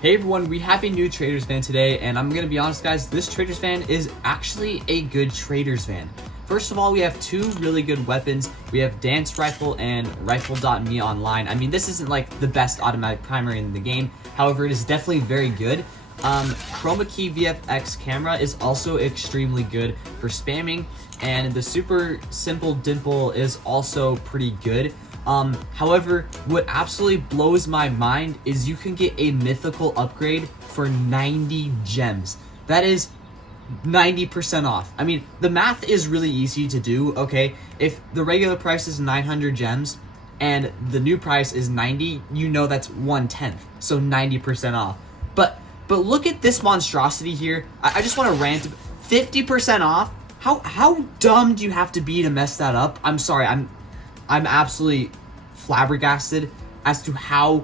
Hey everyone, we have a new Traders van today, and I'm gonna be honest guys, this Traders van is actually a good Traders van. First of all, we have two really good weapons. We have Dance Rifle and Rifle.me online. I mean, this isn't like the best automatic primary in the game, however, it is definitely very good. ChromaKey VFX Camera is also extremely good for spamming, and the super simple Dimple is also pretty good. However, what absolutely blows my mind is you can get a mythical upgrade for 90 gems. That is 90% off. I mean, the math is really easy to do, okay? If the regular price is 900 gems and the new price is 90, you know that's 1/10, so 90% off. But look at this monstrosity here. I just want to rant. 50% off? How dumb do you have to be to mess that up? I'm sorry, I'm absolutely flabbergasted as to how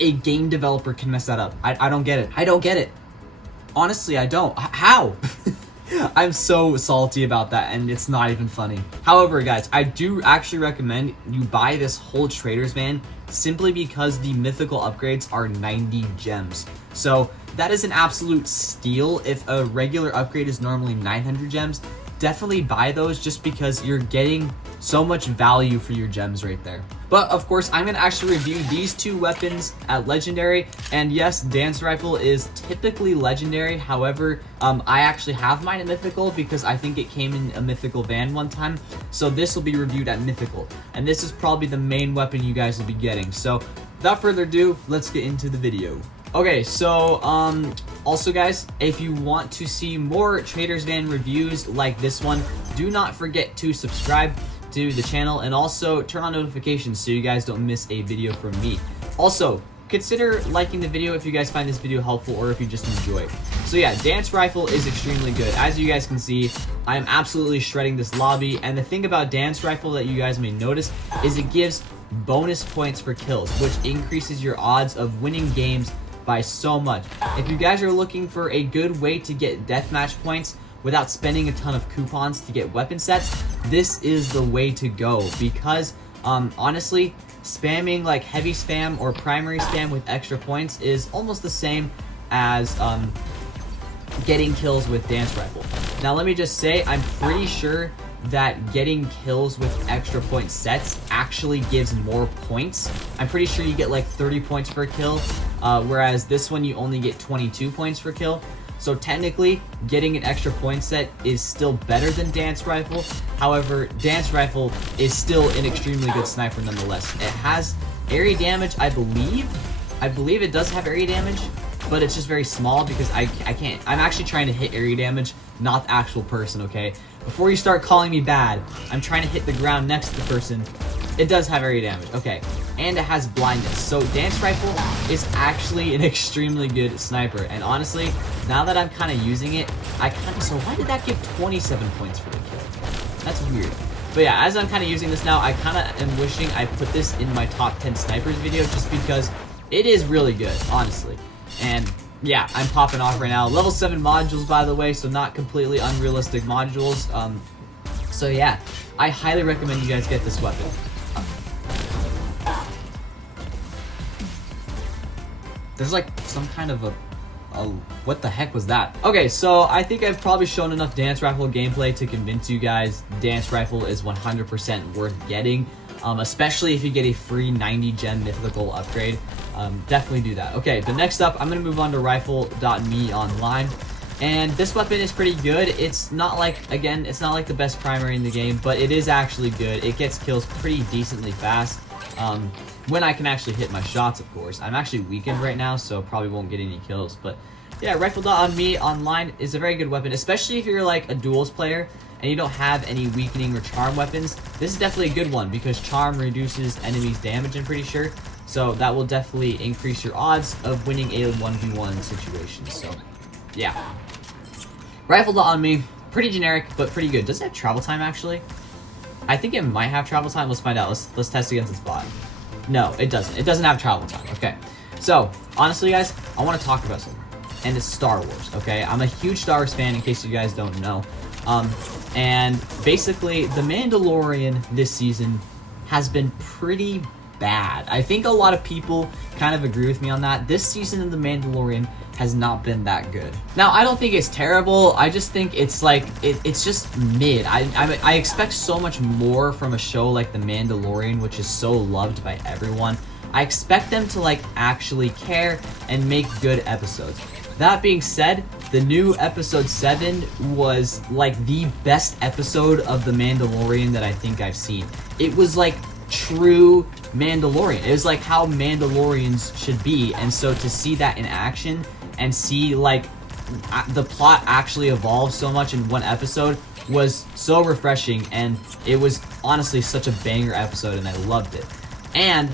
a game developer can mess that up. I don't get it. I don't get it. Honestly, I don't. How? I'm so salty about that, and it's not even funny. However, guys, I do actually recommend you buy this whole Traders van simply because the mythical upgrades are 90 gems. So that is an absolute steal. If a regular upgrade is normally 900 gems, definitely buy those just because you're getting so much value for your gems right there. But of course, I'm gonna actually review these two weapons at legendary, and yes, Dance Rifle is typically legendary. However, I actually have mine at mythical because I think it came in a mythical van one time, so this will be reviewed at mythical, and this is probably the main weapon you guys will be getting. So without further ado, let's get into the video. Okay, so also guys, if you want to see more Traders van reviews like this one, do not forget to subscribe to the channel and also turn on notifications so you guys don't miss a video from me. Also, consider liking the video if you guys find this video helpful or if you just enjoy it. So yeah, Dance Rifle is extremely good. As you guys can see, I am absolutely shredding this lobby, and the thing about Dance Rifle that you guys may notice is it gives bonus points for kills, which increases your odds of winning games by so much. If you guys are looking for a good way to get deathmatch points without spending a ton of coupons to get weapon sets, this is the way to go, because honestly, spamming like heavy spam or primary spam with extra points is almost the same as getting kills with Dance Rifle. Now let me just say, I'm pretty sure that getting kills with extra point sets actually gives more points. I'm pretty sure you get like 30 points per kill, whereas this one you only get 22 points per kill. So technically, getting an extra point set is still better than Dance Rifle. However, Dance Rifle is still an extremely good sniper nonetheless. It has area damage, I believe. I believe it does have area damage, but it's just very small because I can't. I'm actually trying to hit area damage, not the actual person, okay? Before you start calling me bad, I'm trying to hit the ground next to the person. It does have area damage, okay. And it has blindness. So Dance Rifle is actually an extremely good sniper. And honestly, now that I'm kind of using it, so why did that give 27 points for the kill? That's weird. But yeah, as I'm kind of using this now, I kind of am wishing I put this in my top 10 snipers video just because it is really good, honestly. And yeah, I'm popping off right now. Level 7 modules, by the way, so not completely unrealistic modules. So yeah, I highly recommend you guys get this weapon. There's like some kind of a what the heck was that? Okay, so I think I've probably shown enough Dance Rifle gameplay to convince you guys Dance Rifle is 100% worth getting, especially if you get a free 90 gem mythical upgrade. Definitely do that. Okay, but next up, I'm going to move on to Rifle.me online. And this weapon is pretty good. It's not like, again, it's not like the best primary in the game, but it is actually good. It gets kills pretty decently fast. When I can actually hit my shots, of course. I'm actually weakened right now, so probably won't get any kills. But yeah, Rifle.me online is a very good weapon, especially if you're like a duels player and you don't have any weakening or charm weapons. This is definitely a good one because charm reduces enemies' damage, I'm pretty sure. So that will definitely increase your odds of winning a 1v1 situation. So yeah. Rifle.me, pretty generic, but pretty good. Does it have travel time, actually? I think it might have travel time. Let's find out. Let's test against this bot. No, it doesn't. It doesn't have travel time. Okay. So, honestly, guys, I want to talk about something. And it's Star Wars, okay? I'm a huge Star Wars fan, in case you guys don't know. And basically, the Mandalorian this season has been pretty bad. I think a lot of people kind of agree with me on that. This season of The Mandalorian has not been that good. Now, I don't think it's terrible. I just think it's like, it's just mid. I expect so much more from a show like The Mandalorian, which is so loved by everyone. I expect them to like actually care and make good episodes. That being said, the new episode 7 was like the best episode of The Mandalorian that I think I've seen. It was like true Mandalorian. It was like how Mandalorians should be, and so to see that in action and see like the plot actually evolve so much in one episode was so refreshing, and it was honestly such a banger episode, and I loved it. And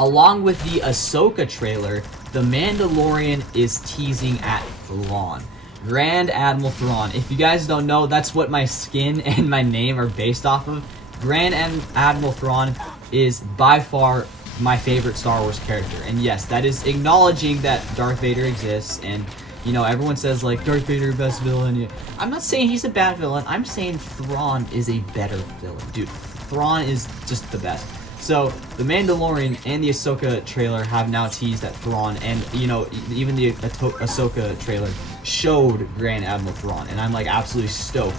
along with the Ahsoka trailer, The Mandalorian is teasing at Thrawn. Grand Admiral Thrawn. If you guys don't know, that's what my skin and my name are based off of. Grand Admiral Thrawn is by far my favorite Star Wars character. And yes, that is acknowledging that Darth Vader exists, and you know, everyone says like Darth Vader best villain. I'm not saying he's a bad villain. I'm saying Thrawn is a better villain. Dude, Thrawn is just the best. So, The Mandalorian and the Ahsoka trailer have now teased at Thrawn, and, you know, even the Ahsoka trailer showed Grand Admiral Thrawn, and I'm, like, absolutely stoked.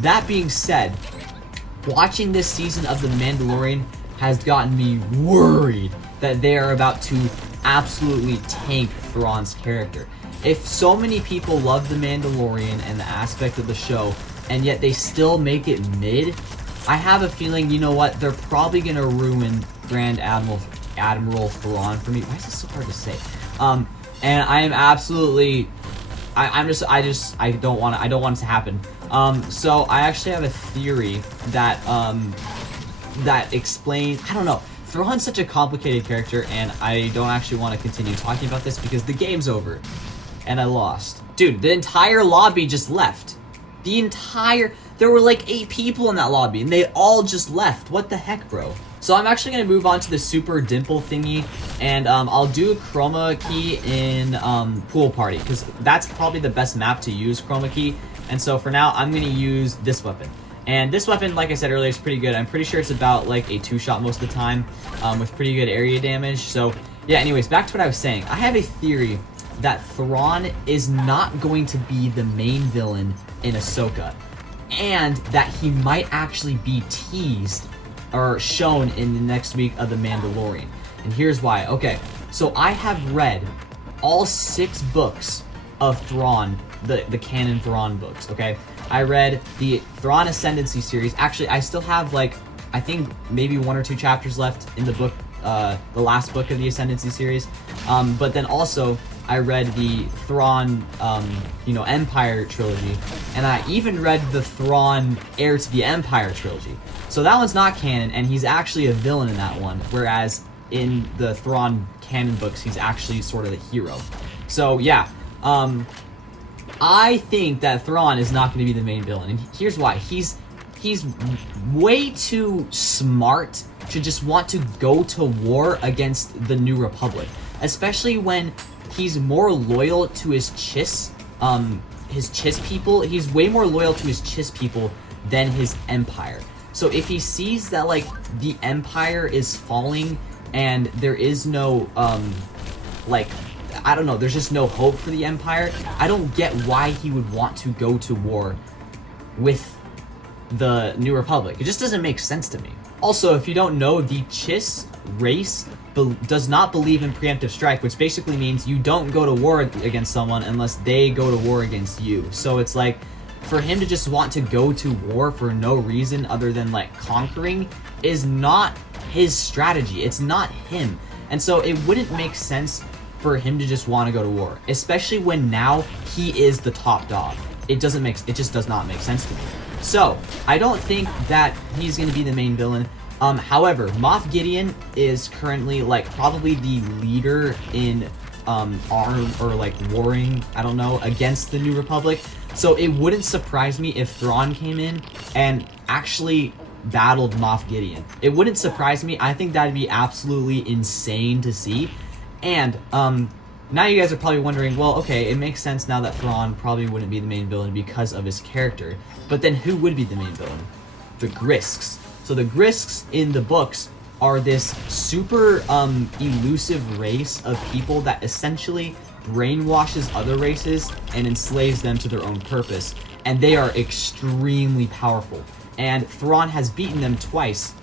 That being said, watching this season of The Mandalorian has gotten me worried that they are about to absolutely tank Thrawn's character. If so many people love The Mandalorian and the aspect of the show, and yet they still make it mid, I have a feeling, you know what, they're probably gonna ruin Grand Admiral Thrawn for me. Why is this so hard to say? And I am absolutely, I don't want it to happen. So I actually have a theory that that explains, I don't know. Thrawn's such a complicated character, and I don't actually want to continue talking about this because the game's over, and I lost. Dude, the entire lobby just left. There were like 8 people in that lobby, and they all just left. What the heck, bro? So I'm actually going to move on to the super Dimple thingy, and I'll do ChromaKey in Pool Party, because that's probably the best map to use ChromaKey. And so for now, I'm going to use this weapon. And this weapon, like I said earlier, is pretty good. I'm pretty sure it's about like a 2-shot most of the time, with pretty good area damage. So yeah, anyways, back to what I was saying. I have a theory that Thrawn is not going to be the main villain in Ahsoka, and that he might actually be teased or shown in the next week of The Mandalorian. And here's why. Okay, so I have read all 6 books of Thrawn, the canon Thrawn books, okay? I read the Thrawn Ascendancy series. Actually, I still have like, I think maybe 1 or 2 chapters left in the book, the last book of the Ascendancy series. But then also, I read the Thrawn, Empire trilogy, and I even read the Thrawn Heir to the Empire trilogy. So that one's not canon, and he's actually a villain in that one, whereas in the Thrawn canon books, he's actually sort of the hero. So yeah, I think that Thrawn is not going to be the main villain, and here's why. He's way too smart to just want to go to war against the New Republic, especially when he's more loyal to his Chiss people. He's way more loyal to his Chiss people than his Empire. So if he sees that, like, the Empire is falling and there is no, I don't know, there's just no hope for the Empire, I don't get why he would want to go to war with the New Republic. It just doesn't make sense to me. Also, if you don't know, the Chiss race does not believe in preemptive strike, which basically means you don't go to war against someone unless they go to war against you. So it's like, for him to just want to go to war for no reason other than like conquering is not his strategy. It's not him. And so it wouldn't make sense for him to just want to go to war, especially when now he is the top dog. It just does not make sense to me. So I don't think that he's going to be the main villain. However, Moff Gideon is currently like probably the leader in arm or like warring, I don't know, against the New Republic. So it wouldn't surprise me if Thrawn came in and actually battled Moff Gideon. It wouldn't surprise me. I think that'd be absolutely insane to see. And now you guys are probably wondering, well, okay, it makes sense now that Thrawn probably wouldn't be the main villain because of his character. But then who would be the main villain? The Grisks. So the Grisks in the books are this super elusive race of people that essentially brainwashes other races and enslaves them to their own purpose. And they are extremely powerful. And Thrawn has beaten them twice,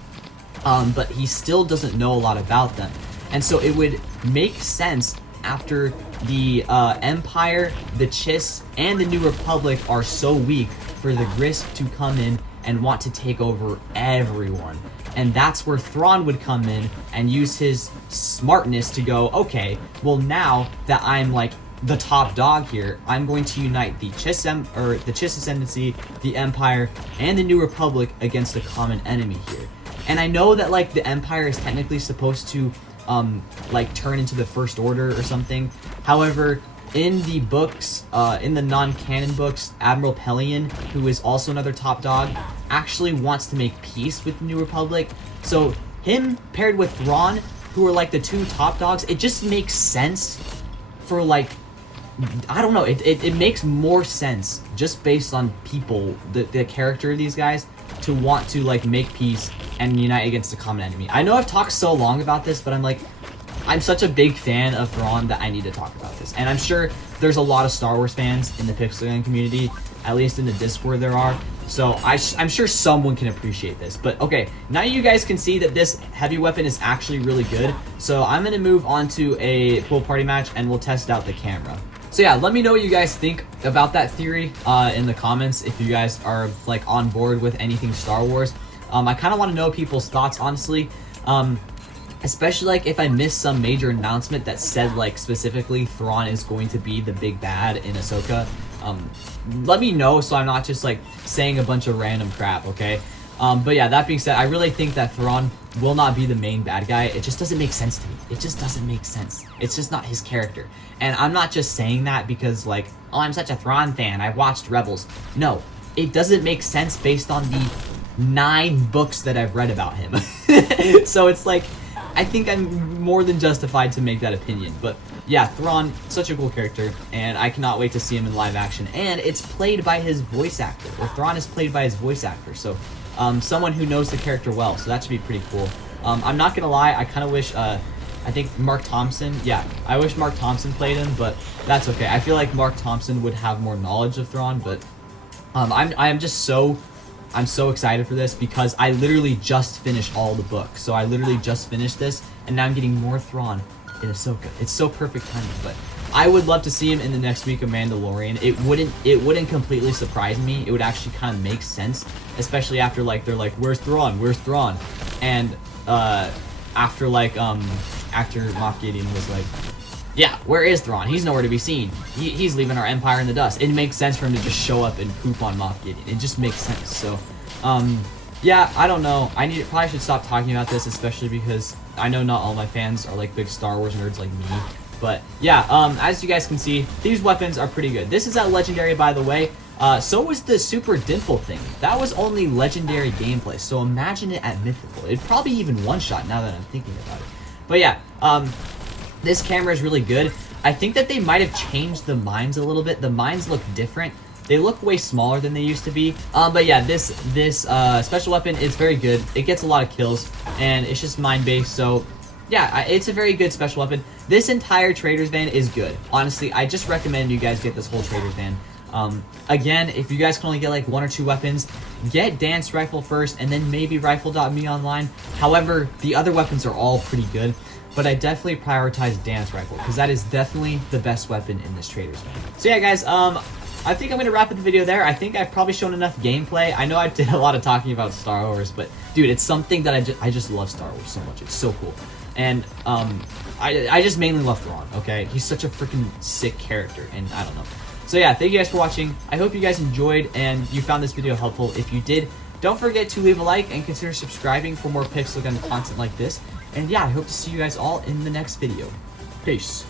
but he still doesn't know a lot about them. And so it would make sense after the Empire, the Chiss, and the New Republic are so weak for the Grist to come in and want to take over everyone. And that's where Thrawn would come in and use his smartness to go, okay, well now that I'm like the top dog here, I'm going to unite the Chiss Ascendancy, the Empire, and the New Republic against a common enemy here. And I know that like the Empire is technically supposed to like turn into the First Order or something. However, in the books, in the non-canon books, Admiral Pelion, who is also another top dog, actually wants to make peace with the New Republic. So him paired with Thrawn, who are like the two top dogs, it just makes sense for like, I don't know, it makes more sense just based on people, the character of these guys, to want to like make peace and unite against a common enemy. I know I've talked so long about this, but I'm such a big fan of Thrawn that I need to talk about this. And I'm sure there's a lot of Star Wars fans in the Pixel Gun community, at least in the Discord there are. So I'm sure someone can appreciate this. But okay, now you guys can see that this heavy weapon is actually really good. So I'm going to move on to a pool party match and we'll test out the camera. So yeah, let me know what you guys think about that theory in the comments if you guys are like on board with anything Star Wars. I kind of want to know people's thoughts, honestly. Especially like if I missed some major announcement that said like specifically Thrawn is going to be the big bad in Ahsoka. Let me know so I'm not just like saying a bunch of random crap, okay? But yeah, that being said, I really think that Thrawn will not be the main bad guy. It just doesn't make sense to me. It just doesn't make sense. It's just not his character. And I'm not just saying that because like, oh, I'm such a Thrawn fan, I've watched Rebels. No, it doesn't make sense based on the 9 books that I've read about him. So it's like, I think I'm more than justified to make that opinion. But yeah, Thrawn, such a cool character, and I cannot wait to see him in live action. And it's played by his voice actor, or Thrawn is played by his voice actor, so someone who knows the character well, so that should be pretty cool. I'm not gonna lie, I kind of wish, I think Mark Thompson, yeah, I wish Mark Thompson played him, but that's okay. I feel like Mark Thompson would have more knowledge of Thrawn, but I'm so excited for this because I literally just finished all the books. So I literally just finished this, and now I'm getting more Thrawn in Ahsoka. It's so perfect timing, but I would love to see him in the next week of Mandalorian. It wouldn't completely surprise me. It would actually kind of make sense, especially after like they're like, "Where's Thrawn? Where's Thrawn?" And after like after Moff Gideon was like, yeah, where is Thrawn? He's nowhere to be seen. He's leaving our empire in the dust. It makes sense for him to just show up and poop on Moff Gideon. It just makes sense. So, yeah, I don't know. Probably should stop talking about this, especially because I know not all my fans are like big Star Wars nerds like me. But yeah, as you guys can see, these weapons are pretty good. This is at Legendary, by the way. So was the Super Dimple thing. That was only Legendary gameplay. So imagine it at Mythical. It'd probably even one-shot now that I'm thinking about it. But yeah, this camera is really good. I think that they might have changed the mines a little bit. The mines look different. They look way smaller than they used to be. But yeah, this special weapon is very good. It gets a lot of kills, and it's just mine-based. So yeah, it's a very good special weapon. This entire Trader's Van is good. Honestly, I just recommend you guys get this whole Trader's Van. Again, if you guys can only get like 1 or 2 weapons, get Dance Rifle first, and then maybe Rifle.me online. However, the other weapons are all pretty good. But I definitely prioritize Dance Rifle, because that is definitely the best weapon in this Trader's Van. So yeah, guys, I think I'm going to wrap up the video there. I think I've probably shown enough gameplay. I know I did a lot of talking about Star Wars, but dude, it's something that I just love Star Wars so much. It's so cool. And I just mainly love Thrawn, okay? He's such a freaking sick character, and I don't know. So yeah, thank you guys for watching. I hope you guys enjoyed and you found this video helpful. If you did, don't forget to leave a like and consider subscribing for more Pixel Gun content like this. And yeah, I hope to see you guys all in the next video. Peace.